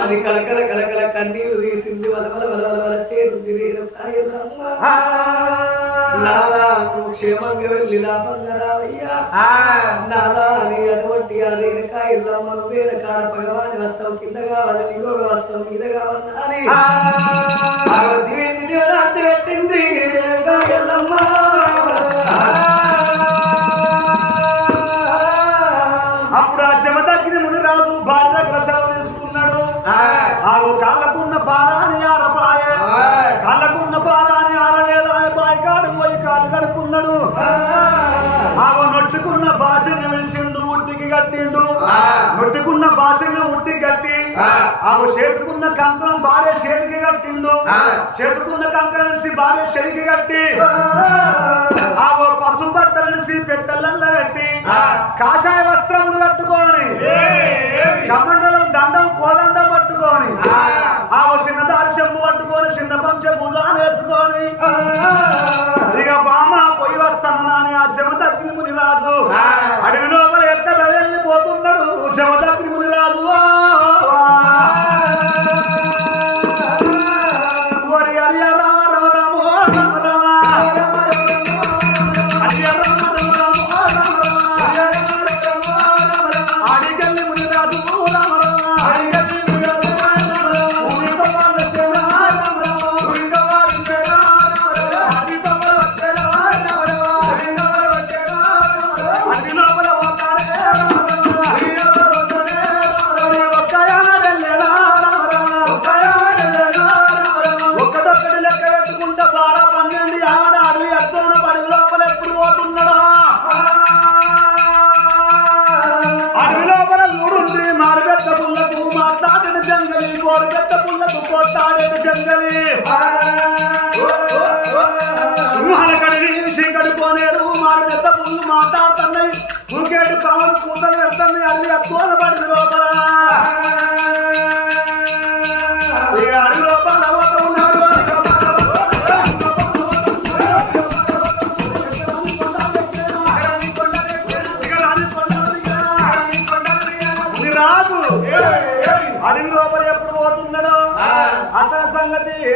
అది కలకల కలకల కన్నీరు తీసింది వలవల వలవల వల తేరు నువ్వు క్షేమంగా వెళ్ళి లాభంగా నాదా అని అటువంటి ఆ రేణుకా ఇల్లమ్మను వేద కాడ భగవాని వస్తావు కింద కావాలి నియోగ వస్తావు మీద కావాలి దీవించి పెట్టింది అప్పుడు ఆ జమదగ్ని మునిరాజు భార్య గ్రసాలు తీసుకున్నాడు. ఆ. కాళ్ళకున్న పారాన్ని ఆరపాయ. కాళ్ళకున్న పారాని ఆరవేల పాయ కాడు పోయి కాళ్ళు కడుక్కున్నాడు. ఆవు నొట్టుకున్న భాషను విలిచిండు ఉట్టికి కట్టిండు. నొట్టుకున్న భాషను ఉట్టికి కట్టి ఆవు చేతుకున్న కంకణం భార్య చేతికి కట్టిండు. చేతుకున్న కంకణం భార్య చెలికి కట్టి ఆవు పసుపు కలిసి పెట్టలల్లా పెట్టి కాషాయ వస్త్రములు కట్టుకోని కమండలం దండం కోదండం పట్టుకొని ఆ. చిన్న దారి పట్టుకొని చిన్న పంచ భుజాన్ని వేసుకొని. ఇక బామ పొయ్యి వస్తాను అని ఆ జమ ముని మునిరాజు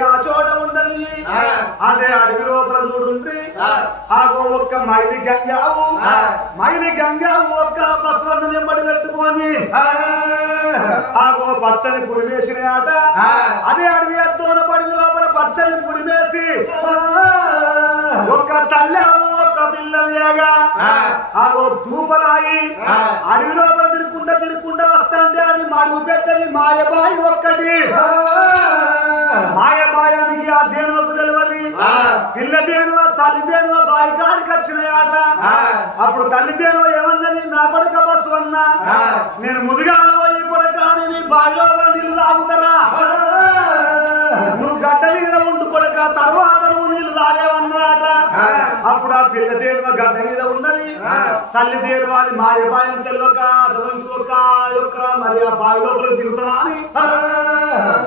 ఆ చోట ఉండదు అదే అడవి లోపల చూడుండ్రి. ఆగో ఒక్క మైలి గంగావు. మైలి గంగావు ఒక్క బస్సులను నిమ్మడి పెట్టుకొని. ఆగో పచ్చని పురిమేసిన ఆట అదే అడవి అద్దోన పడివి లోపల పచ్చని పురిమేసి ఒక్క తల్లావు ఒక్క పిల్లలేగా ఆగో దూపలాయి. అడవి లోపల తిరుక్కుంటా తిరుక్కుంటా వస్తా అంటే అది మడుగు పెద్దని మాయబాయి ఒక్కటి. పిల్లదేనువా తల్లిదేనువా బాయి కాడికి ఆట అప్పుడు తల్లిదేనువ ఏమన్నది? నా కొడుక బస్సు అన్నా. నేను ముదుగాలో ఈ కొడుక నీ బాయిలో నీళ్ళు తాగుతారా? నువ్వు గడ్డ మీద ఉండు కొడుక తర్వాత నువ్వు నీళ్ళు తాగేవన్నాట అప్పుడు ఆ పిల్ల దేవ గడ్డ మీద ఉన్నది? తల్లి దేవాలి మాయ భయం తెలియక భగవంతుక యొక్క మరి ఆ బావి లోపలికి దిగుతున్నా అని?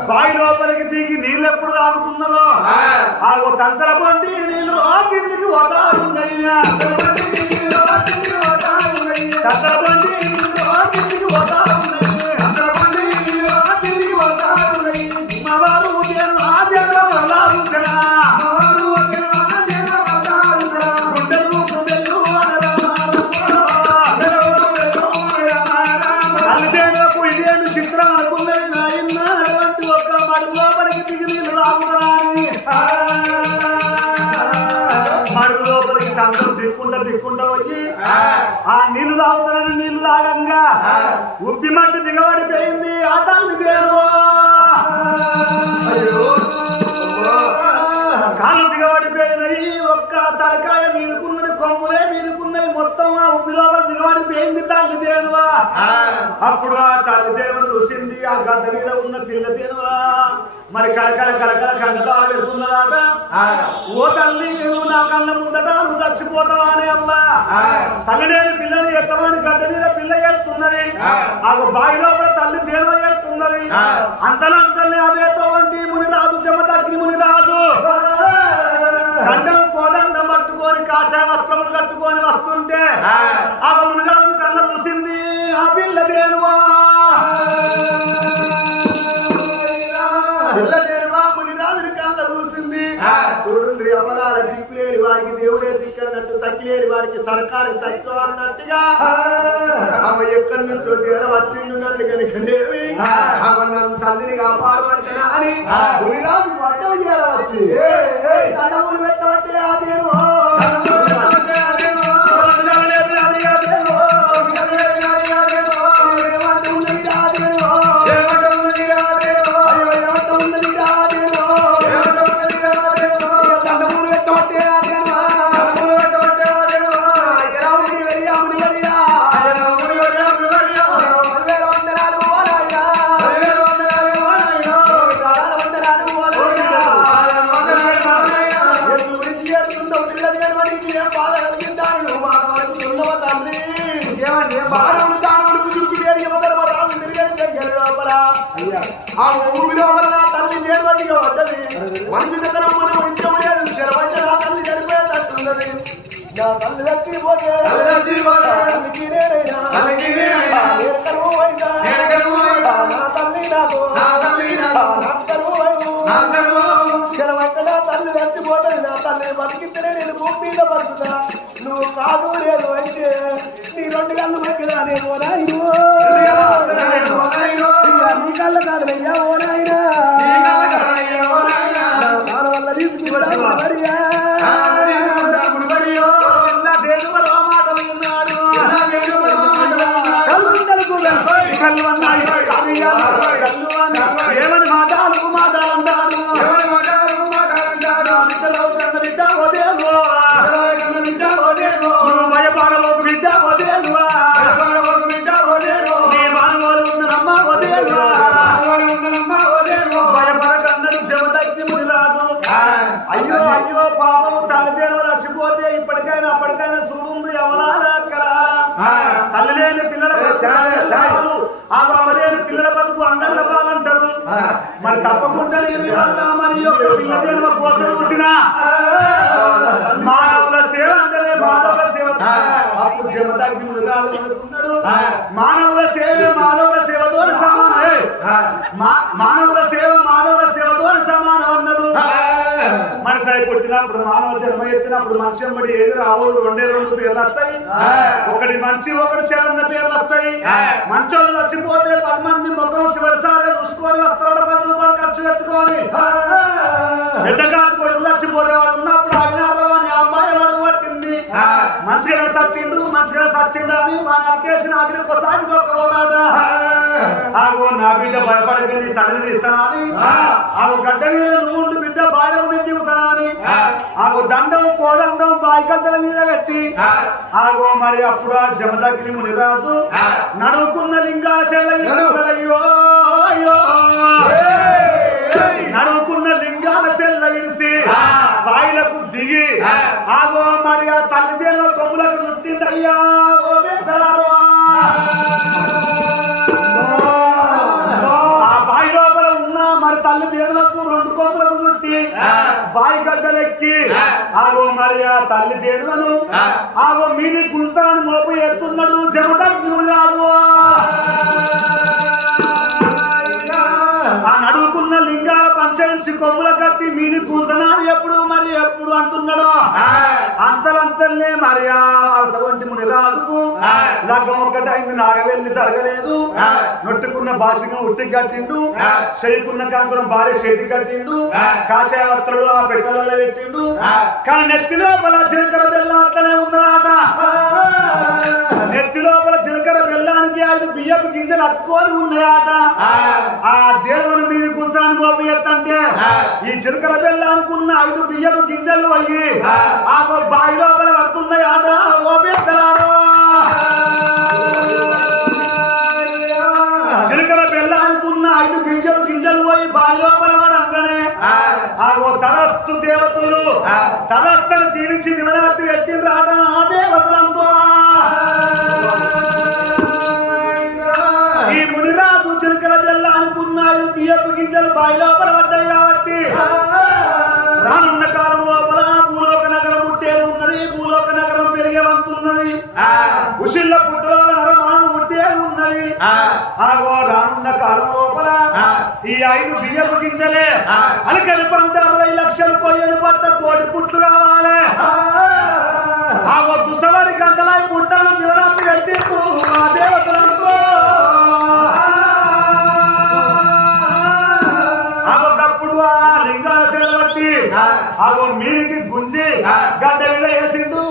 బావి లోపలికి దిగి నీళ్ళు ఎప్పుడు తాగుతున్నదో? ఆ. ఒక తంతరపు పండి నీళ్ళు ఆ కిందికి వదాలున్నాయ్యా తంతరపు పండి ఎత్తుకుంటూ వచ్చి ఆ నీళ్ళు తాగుతున్న నీళ్ళు తాగంగా. ఉబ్బి మట్టి దిగబడిపోయింది. పోయింది తల్లి పేరు కాళ్ళు దిగబడిపోయినాయి. ఒక్క తలకాయ మీదుకున్నది కొమ్ములే మీదుకున్నాయి మొత్తం ఆ ఉబ్బి లోపల దిగబడిపోయింది. తల్లి దేనువా అప్పుడు ఆ తల్లి దేవుడు చూసింది ఆ గడ్డ మీద ఉన్న పిల్ల దేనువా మరి కలకల కలకల కంటతా పెడుతున్నదాట ఓ తల్లి నువ్వు నా కళ్ళ ముందట నువ్వు చచ్చిపోతావా అని అమ్మా. తల్లి లేని పిల్లని ఎత్తమని గడ్డ మీద పిల్ల ఏడుతున్నది. ఆ. బావి లోపల తల్లి దేవ ఏడుతున్నది. అంతలో అంతల్ని అదే తోవండి మునిరాజు చెమ తగ్గి మునిరాజు దండం సర్కారు సత్యం అన్నట్టుగా ఆమె ఎక్కడి నుంచో తీర వచ్చిండు నన్ను కనుక దేవి ఆమె నన్ను తల్లిని కాపాడమంటనా అని దండములు పెట్టవట్టే ఆ తల్లి చేరువదిగా పడ్డది మనిషి దగ్గర మనం నా తల్లి చనిపోయేటట్టున్నది నా తల్లి తల్లికి నేనైనా నా. ఎక్కడో అయినా. నా తల్లి నాకు. నా తల్లి నా తల్లి బతికితేనే నేను భూమి మీద బతుకుతా. నువ్వు కాదు లేదు అయితే నీ రెండు కళ్ళు మధ్యలో నేను ఓ నీ కళ్ళ కాదు అయ్యా ఓ వల్ల తీసుకుంటాను మరియా. కళ్ళు అన్నాయి, ఆ బాబ లేని పిల్లల బతుకు అందరిన బాలంటారు మరి తప్పకుండా నేను మరి యొక్క పిల్ల జన్మ కోసం వచ్చిన మానవుల సేవ అంటేనే మానవుల సేవ. అప్పుడు అనుకున్నాడు మానవుల సేవ మానవుల సేవతో సమానమే మా- మానవుల సేవ మానవుల సేవతో సమానం. మనిషి అయి పుట్టినప్పుడు మానవ జన్మ ఎత్తినప్పుడు మనిషి ఎంబడి ఏది రావు రెండే రెండు పేర్లు వస్తాయి ఒకటి మంచి ఒకటి చెరన్న పేర్లు వస్తాయి మంచోళ్ళు చచ్చిపోతే పది మంది ముఖం శివరిసారి చూసుకొని వస్త్రాలు పది రూపాయలు ఖర్చు పెట్టుకొని. కొడుకు చచ్చిపోతే వాడు ఉన్నప్పుడు అని ఆ అమ్మాయి అడుగు పట్టింది. మంచిగా సచ్చిండు మంచిగా సచ్చిండు అని మా నరికేసిన అగ్ని ఆగో నా బిడ్డ భయపడకని తల్లిని ఇస్తానని ఆగో గడ్డ మీద నువ్వు బిడ్డ బాగా దిగుతానని ఆగో దండం కోదండం బాయి గడ్డల మీద పెట్టి. ఆగో మరి అప్పుడు ఆ జమదగ్ని మునిరాజు నడుముకున్న లింగాశయ్యో అయ్యో నడుముకున్న లింగాల సెల్ల ఇడిసి బాయిలకు దిగి. ఆగో మరి ఆ తల్లిదేళ్ళ కొమ్ములకు చుట్టిందయ్యా. ఆగో మరి ఆ తల్లి దేనులను? ఆగో మీది గుంతలను మోపు ఎత్తున్నాడు జమదగ్ని రాదు ఆ నడువుకున్న లింగాల పంచంచి కొమ్ముల కట్టి మీది కూర్చున్నాడు ఎప్పుడు మరి ఎప్పుడు అంటున్నాడు? అంతలంతల్నే మరి ఆ అటువంటి ముని రాజుకు లగ్గం ఒక్కటి అయింది నాగవెల్లి జరగలేదు. నొట్టుకున్న భాషగా ఉట్టి కట్టిండు. చేయికున్న కాంకురం భార్య చేతి కట్టిండు. కాషాయ ఆ పెట్టెలలో పెట్టిండు. కానీ నెత్తి లోపల జీలకర్ర బెల్లం అట్లనే ఉన్నదాట నెత్తి లోపల జీలకర్ర బెల్లాన్ని బెల్లానికి ఐదు బియ్యపు గింజలు అత్తుకొని ఉన్నాయట. ఆ. దేవుని మీద గుంతాన్ని మోపు ఎత్తంటే ఈ చిలకల బెల్లానికి ఐదు బియ్యపు గింజలు అయ్యి ఆ. బావి లోపల పడుతున్నాయట. ఓ ఆగో తలస్తు దేవతలు. తలస్తను దీవించి దివరాత్రి ఎత్తి రాట ఆ దేవతలంతో ఈ మునిరాజు చిలకల బెల్ల అనుకున్నాయి. బియ్యపు గింజలు బావి లోపల పడ్డాయి కాబట్టి. రానున్న కాలం లోపల భూలోక నగరం పుట్టేది ఉన్నది. భూలోక నగరం పెరిగేవంతున్నది ఉషిల్ల ఆగో రానున్న కాలం లోపల ఈ ఐదు బియ్యపు గింజలే అలకలి పంట అరవై లక్షలు కొయ్యని పట్ట కోటి పుట్లు కావాలి. ఆగో దుసవారి గంటలాయి పుట్టలు శివరాత్రి ఎత్తింపు ఆ దేవతలంతో ఆగొకప్పుడు ఆ లింగాల సెలవట్టి ఆగో మీరికి గుంజి గడ్డ మీద వేసిండు